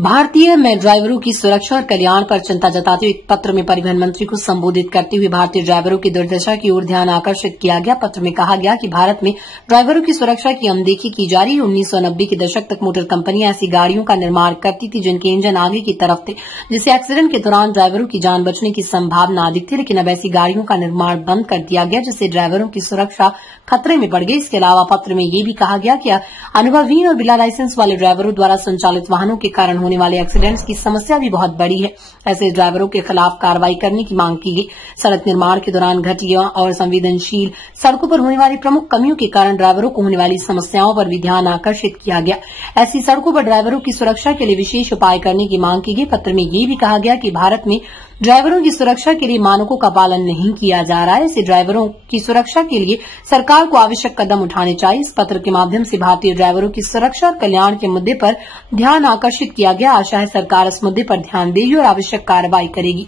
भारतीय में ड्राइवरों की सुरक्षा और कल्याण पर चिंता जताते हुए एक पत्र में परिवहन मंत्री को संबोधित करते हुए भारतीय ड्राइवरों की दुर्दशा की ओर ध्यान आकर्षित किया गया। पत्र में कहा गया कि भारत में ड्राइवरों की सुरक्षा की अनदेखी की जा रही है। 1990 के दशक तक मोटर कंपनियां ऐसी गाड़ियों का निर्माण करती थी जिनके इंजन आगे की तरफ थे, जिससे एक्सीडेंट के दौरान ड्राइवरों की जान बचने की संभावना अधिक थी। लेकिन अब ऐसी गाड़ियों का निर्माण बंद कर दिया गया, जिससे ड्राइवरों की सुरक्षा खतरे में पड़ गई। इसके अलावा पत्र में यह भी कहा गया कि अनुभवहीन और बिना लाइसेंस वाले ड्राइवरों द्वारा संचालित वाहनों के कारण होने वाले एक्सीडेंट्स की समस्या भी बहुत बड़ी है। ऐसे ड्राइवरों के खिलाफ कार्रवाई करने की मांग की गई। सड़क निर्माण के दौरान घटिया और संवेदनशील सड़कों पर होने वाली प्रमुख कमियों के कारण ड्राइवरों को होने वाली समस्याओं पर भी ध्यान आकर्षित किया गया। ऐसी सड़कों पर ड्राइवरों की सुरक्षा के लिए विशेष उपाय करने की मांग की गई। पत्र में यह भी कहा गया कि भारत में ड्राइवरों की सुरक्षा के लिए मानकों का पालन नहीं किया जा रहा है। ऐसे ड्राइवरों की सुरक्षा के लिए सरकार को आवश्यक कदम उठाने चाहिए। इस पत्र के माध्यम से भारतीय ड्राइवरों की सुरक्षा और कल्याण के मुद्दे पर ध्यान आकर्षित किया गया। आशा है सरकार इस मुद्दे पर ध्यान देगी और आवश्यक कार्रवाई करेगी।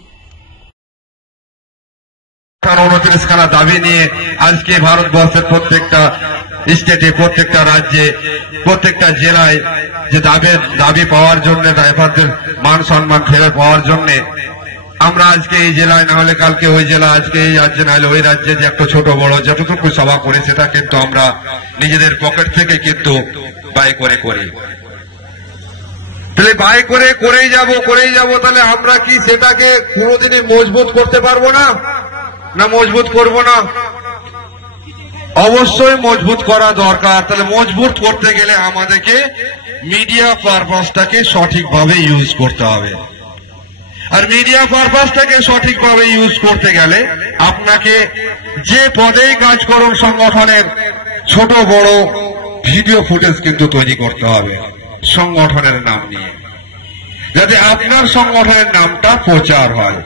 29 খানা দাবি নিয়ে আজকে ভারতবর্ষের প্রত্যেকটা স্টেটে, প্রত্যেকটা রাজ্যে, প্রত্যেকটা জেলায় যে দাবি পাওয়ার জন্য, ড্রাইভারদের মান সম্মান ফেরত পাওয়ার জন্য আমরা আজকে এই জেলায় না হলে কালকে ওই জেলা, আজকে এই রাজ্যে না হলে ওই রাজ্যে যে একটা ছোট বড় যতটুকু সভা করে সেটা কিন্তু আমরা নিজেদের পকেট থেকে কিন্তু ব্যয় করে করি। তাহলে ব্যয় করে করেই যাব, তাহলে আমরা কি সেটাকে কোনোদিনই মজবুত করতে পারবো না? না মজবুত করব না? অবশ্যই মজবুত করা দরকার। তাহলে মজবুত করতে গেলে আমাদেরকে মিডিয়া পারপাসটাকে সঠিকভাবে ইউজ করতে হবে। আর মিডিয়া পারপাসটাকে সঠিকভাবে ইউজ করতে গেলে আপনাকে যে পদেই কাজ করুন সংগঠনের ছোট বড় ভিডিও ফুটেজ কিন্তু তৈরি করতে হবে সংগঠনের নাম নিয়ে, যাতে আপনার সংগঠনের নামটা প্রচার হয়।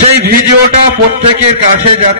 সেই ভিডিওটা প্রত্যেকের কাছে যাতে